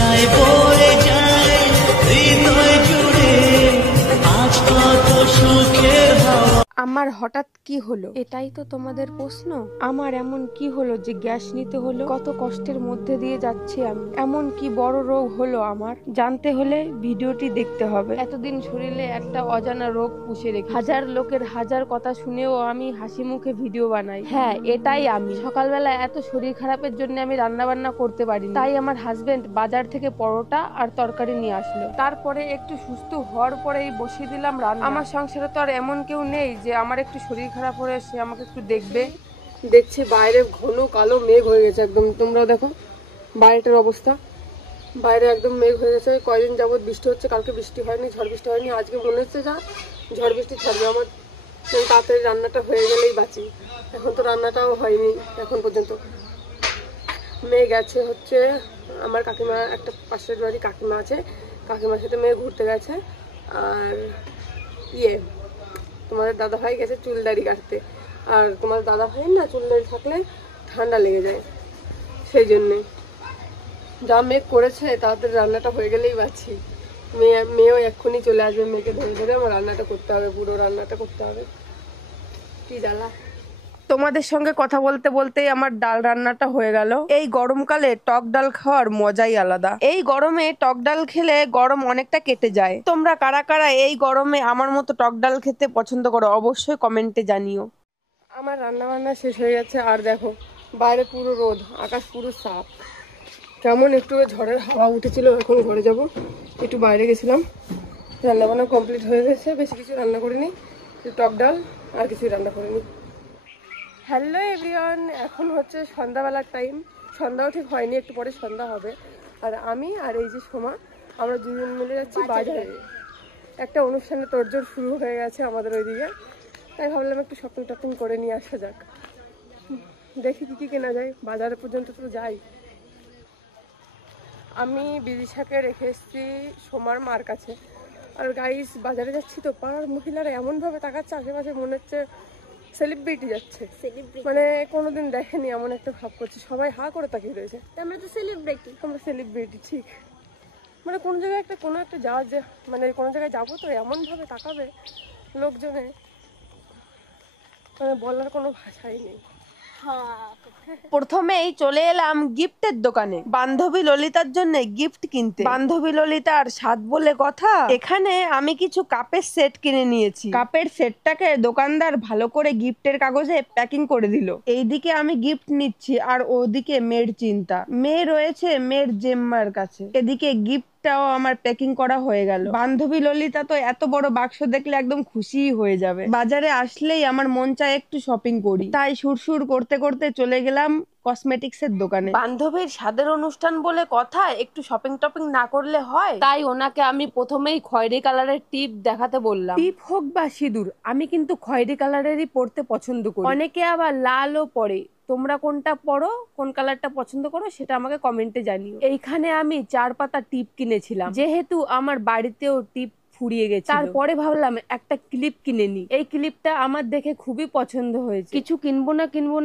যায় বয়ে যায় হৃদয় জুড়ে আজ কত সুখের হাওয়া। আমার হঠাৎ কি হলো, এটাই তো তোমাদের প্রশ্ন। আমার এমন কি হলো যে গ্যাস নিতে হলো? কত কষ্টের মধ্যে দিয়ে যাচ্ছি আমি, এমন কি বড় রোগ হলো আমার? জানতে হলে ভিডিওটি দেখতে হবে। এতদিন শরীরে একটা অজানা রোগ পুষে রেখে হাজার লোকের হাজার কথা শুনেও আমি হাসি মুখে ভিডিও বানাই। হ্যাঁ, এটাই আমি। সকালবেলা এত শরীর খারাপের জন্য আমি রান্না বান্না করতে পারিনি, তাই আমার হাজবেন্ড বাজার থেকে পরোটা আর তরকারি নিয়ে আসলো। তারপরে একটু সুস্থ হওয়ার পরেই বসিয়ে দিলাম রান্না। আমার সংসারে তো আর এমন কেউ নেই যে আমার একটু শরীর খারাপ হলে সে আমাকে একটু দেখবে। দেখছি বাইরে ঘন কালো মেঘ হয়ে গেছে একদম। তোমরাও দেখো বাইরেটার অবস্থা, বাইরে একদম মেঘ হয়ে গেছে। কয়দিন যাবত বৃষ্টি হচ্ছে, কালকে বৃষ্টি হয়নি, ঝড় বৃষ্টি হয়নি, আজকে মনে হচ্ছে যা ঝড় বৃষ্টি ছাড়বে। আমার তাড়াতাড়ি রান্নাটা হয়ে গেলেই বাঁচি। এখন তো রান্নাটাও হয়নি এখন পর্যন্ত। মেয়ে গেছে হচ্ছে আমার কাকিমা, একটা পাশের বাড়ি কাকিমা আছে, কাকিমার সাথে মেয়ে ঘুরতে গেছে। আর তোমাদের দাদা ভাই গেছে চুল দাড়ি কাটতে। আর তোমার দাদা ভাই না চুল দাড়ি থাকলে ঠান্ডা লেগে যায়, সেই জন্যে যা মেঘ করেছে তাড়াতাড়ি রান্নাটা হয়ে গেলেই বাঁচি। মেয়েও এক্ষুনি চলে আসবে, মেয়েকে ধরে ধরে আমার রান্নাটা করতে হবে, পুরো রান্নাটা করতে হবে। কি জ্বালা। তোমাদের সঙ্গে কথা বলতে বলতেই আমার ডাল রান্নাটা হয়ে গেল। এই গরমকালে টক ডাল খাওয়ার মজাই আলাদা। এই গরমে টক ডাল খেলে গরম অনেকটা কেটে যায়। তোমরা কারা কারা এই গরমে আমার মতো টক ডাল খেতে পছন্দ করো অবশ্যই কমেন্টে জানিও। আমার রান্না বান্না শেষ হয়ে গেছে। আর দেখো বাইরে পুরো রোদ, আকাশ পুরো সাফ। কেমন একটু ঝড়ের হাওয়া উঠেছিল। এখন ঘরে যাব, একটু বাইরে গেছিলাম। রান্না বান্না কমপ্লিট হয়ে গেছে, বেশি কিছু রান্না করিনি, টক ডাল আর কিছুই রান্না করিনি। হ্যালো এভরিওয়ান, এখন হচ্ছে সন্ধ্যাবেলার টাইম। সন্ধ্যাও ঠিক হয়নি, একটু পরে সন্ধ্যা হবে। আর আমি আর এই যে সোমা, আমরা দুজন মিলে যাচ্ছি বাজারে। একটা অনুষ্ঠানে তোড়জোড় শুরু হয়ে গেছে আমাদের ওইদিকে, তাই ভাবলাম একটু শপিং টপিং করে নিয়ে আসা যাক। দেখি কি কি কেনা যায়, বাজারে পর্যন্ত তো যাই। আমি বিদিশাকে রেখে এসেছি সোমার মার কাছে। আর গাইস বাজারে যাচ্ছি তো পাড়ার মহিলারা এমনভাবে তাকাচ্ছে, আশেপাশে মনে হচ্ছে সেলিব্রিটি যাচ্ছে। মানে কোনোদিন দেখেনি এমন একটা ভাব করছে, সবাই হা করে তাকিয়ে রয়েছে। আমরা তো সেলিব্রিটি, আমরা সেলিব্রিটি ঠিক। মানে কোনো জায়গায় কোনো একটা যাওয়া, মানে কোনো জায়গায় যাবো তো এমনভাবে তাকাবে লোকজনে, মানে বলার কোনো ভাষাই নেই। প্রথমেই চলে এলাম গিফটের দোকানে, বান্ধবী ললিতার জন্য গিফট কিনতে। বান্ধবী ললিতার স্বাদ বলে কথা। এখানে আমি কিছু কাপের সেট কিনে নিয়েছি। কাপের সেটটাকে দোকানদার ভালো করে গিফটের কাগজে প্যাকিং করে দিল। এইদিকে আমি গিফট নিচ্ছি আর ওদিকে মেয়ের চিন্তা। মেয়ে রয়েছে মেয়ের জেম্মার কাছে। এদিকে গিফটটাও আমার প্যাকিং করা হয়ে গেল। বান্ধবী ললিতা তো এত বড় বাক্স দেখলে একদম খুশিই হয়ে যাবে। বাজারে আসলেই আমার মন চায় একটু শপিং করি, তাই সুরসুর করতে করতে চলে গেলাম কসমেটিক্স এর দোকানে। বান্ধবীর স্বাদের অনুষ্ঠান বলে কথা, একটু শপিং টপিং না করলে হয়। তাই ওনাকে আমি প্রথমেই খয়েরি কালারের টিপ দেখাতে বললাম। টিপ হোক বা সিঁদুর, আমি কিন্তু খয়েরি কালারেরই পরতে পছন্দ করি। অনেকে আবার লালও পরে। তোমরা কোনটা পরো, কোন কালারটা পছন্দ করো সেটা আমাকে কমেন্টে জানিও। এইখানে আমি 4 পাতা টিপ কিনেছিলাম, যেহেতু আমার বাড়িতেও টিপ ফুরিয়ে গেছে। তারপরে ভাবলাম একটা ক্লিপ কিনে নি। এই ক্লিপটা আমার দেখে খুবই পছন্দ হয়েছে। কিছু কিনবো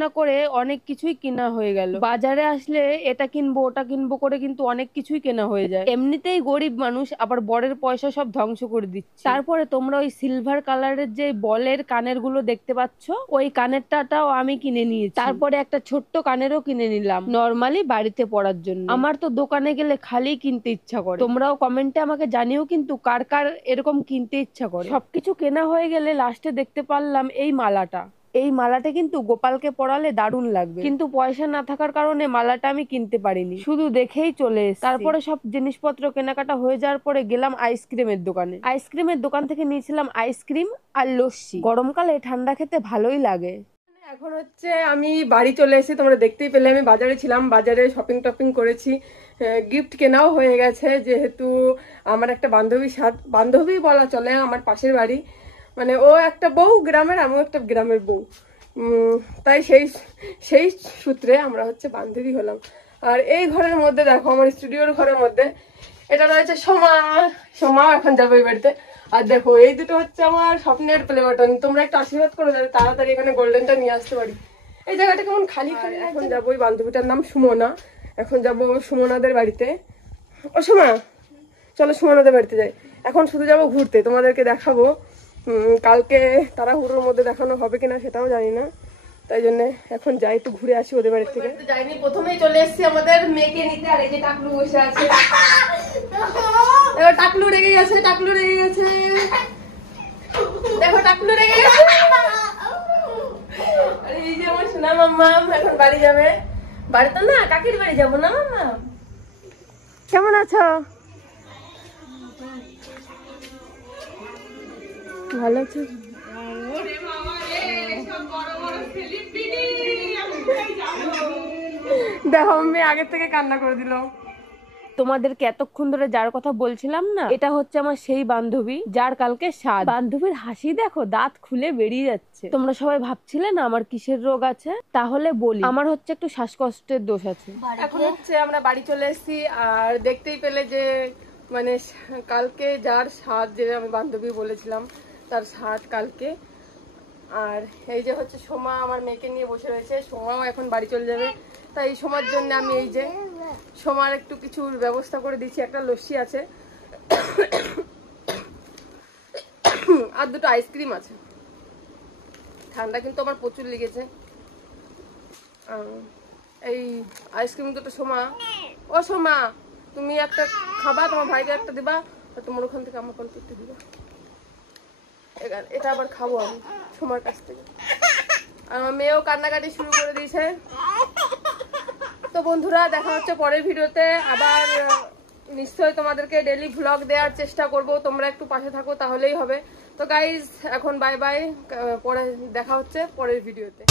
না করে অনেক কিছুই কেনা হয়ে গেল। বাজারে আসলে এটা কিনবো ওটা কিনবো করে কিন্তু অনেক কিছুই কেনা হয়ে যায়। এমনিতেই গরিব মানুষ, আবার বরের পয়সা সব ধ্বংস করে দিচ্ছে। তারপরে তোমরা ওই সিলভার কালারের যে বলের কানের গুলো দেখতে পাচ্ছ, ওই কানেরটাও আমি কিনে নিয়েছি। তারপরে একটা ছোট্ট কানেরও কিনে নিলাম, নরমালি বাড়িতে পরার জন্য। আমার তো দোকানে গেলে খালি কিনতে ইচ্ছা করে। তোমরাও কমেন্টে আমাকে জানিও কিন্তু কার কার এরকম কিনতে ইচ্ছা করে। সবকিছু কেনা হয়ে গেলে লাস্টে দেখতে পারলাম এই মালাটা। এই মালাটা কিন্তু গোপালকে পরালে দারুণ লাগবে, কিন্তু পয়সা না থাকার কারণে মালাটা আমি কিনতে পারিনি, শুধু দেখেই চলে এসেছি। তারপরে সব জিনিসপত্র কেনাকাটা হয়ে যাওয়ার পরে গেলাম আইসক্রিমের দোকানে। আইসক্রিমের দোকান থেকে নিয়েছিলাম আইসক্রিম আর লস্যি। গরমকালে ঠান্ডা খেতে ভালোই লাগে। এখন হচ্ছে আমি বাড়ি চলে এসেছি, তোমরা দেখতেই পেলে আমি বাজারে ছিলাম, বাজারে শপিং টপিং করেছি, গিফট কেনাও হয়ে গেছে। যেহেতু আমার একটা বান্ধবী বলা চলে, আমার পাশের বাড়ি, মানে ও একটা বউ গ্রামের, আমিও একটা গ্রামের বউ, তাই সেই সূত্রে আমরা হচ্ছে বান্ধবী হলাম। আর এই ঘরের মধ্যে দেখো, আমার স্টুডিওর ঘরের মধ্যে এটা রয়েছে সোমা এখন যাবে ওই বাড়িতে। আর দেখো এই দুটো হচ্ছে আমার স্বপ্নের প্লে বাটন। তোমরা একটু আশীর্বাদ করো যাতে তাড়াতাড়ি এখানে গোল্ডেনটা নিয়ে আসতে পারি। এই জায়গাটা কেমন খালি খালি। এখন যাবো, ওই বান্ধবীটার নাম সুমনা, এখন যাবো সুমনাদের বাড়িতে। ও সোমা, চলো সুমনাদের বাড়িতে যাই। এখন শুধু যাবো ঘুরতে, তোমাদেরকে দেখাবো। কালকে তাড়াহুড়োর মধ্যে দেখানো হবে কিনা সেটাও জানি না, তাই জন্য এখন যাই, একটু ঘুরে আসি ওদের বাড়ি থেকে। যাইনি, প্রথমেই চলে এসেছি আমাদের মেয়েকে নিতে। আর এই যে টাকলু বসে আছে, টাকলু রেগে গেছে, টাকলু রেগে গেছে, দেখো টাকলু রেগে গেছে। আর এই যে আমার সোনা মাম্মা এখন বাড়ি যাবে। বাড়ি তো না, কাকির বাড়ি যাবো না মাম্মা। কেমন আছো? ভালো আছো? দেখো মেয়ে আগের থেকে কান্না করে দিল। তোমাদেরকে এতক্ষণ ধরে যার কথা বলছিলাম না, এটা হচ্ছে আমার সেই বান্ধবী যার কালকে সাত। বান্ধবীর হাসি দেখো, দাঁত খুলে বেরিয়ে যাচ্ছে। তোমরা সবাই ভাবছিলে না আমার কিসের রোগ আছে, তাহলে বলি, আমার হচ্ছে একটু শ্বাসকষ্টের দোষ আছে। এখন হচ্ছে আমরা বাড়ি চলে এসেছি। আর দেখতেই পেলে যে মানে কালকে যার সাত, যে আমি বান্ধবী বলেছিলাম তার সাত কালকে। আর এই যে হচ্ছে সোমা আমার মেয়েকে নিয়ে বসে রয়েছে। সোমাও এখন বাড়ি চলে যাবে, তাই সোমার জন্য আমি এই যে সোমার একটু কিছুর ব্যবস্থা করে দিচ্ছি। একটা লস্যি আছে আর দুটো আইসক্রিম আছে। ঠান্ডা কিন্তু আমার প্রচুর লেগেছে। এই আইসক্রিম দুটো সোমা, ও সোমা তুমি একটা খাবা, তোমার ভাইকে একটা দিবা, আর তোমার ওখান থেকে আমার কল করতে দিবা। এটা আবার খাবো আমি সোমার কাছ থেকে। আর আমার মেয়েও কান্নাকাটি শুরু করে দিয়েছে। তো বন্ধুরা, দেখা হচ্ছে পরের ভিডিওতে। আবার নিশ্চয়ই তোমাদেরকে ডেইলি ভ্লগ দেওয়ার চেষ্টা করব, তোমরা একটু পাশে থাকো তাহলেই হবে। তো গাইজ এখন বাই বাই, পরে দেখা হচ্ছে পরের ভিডিওতে।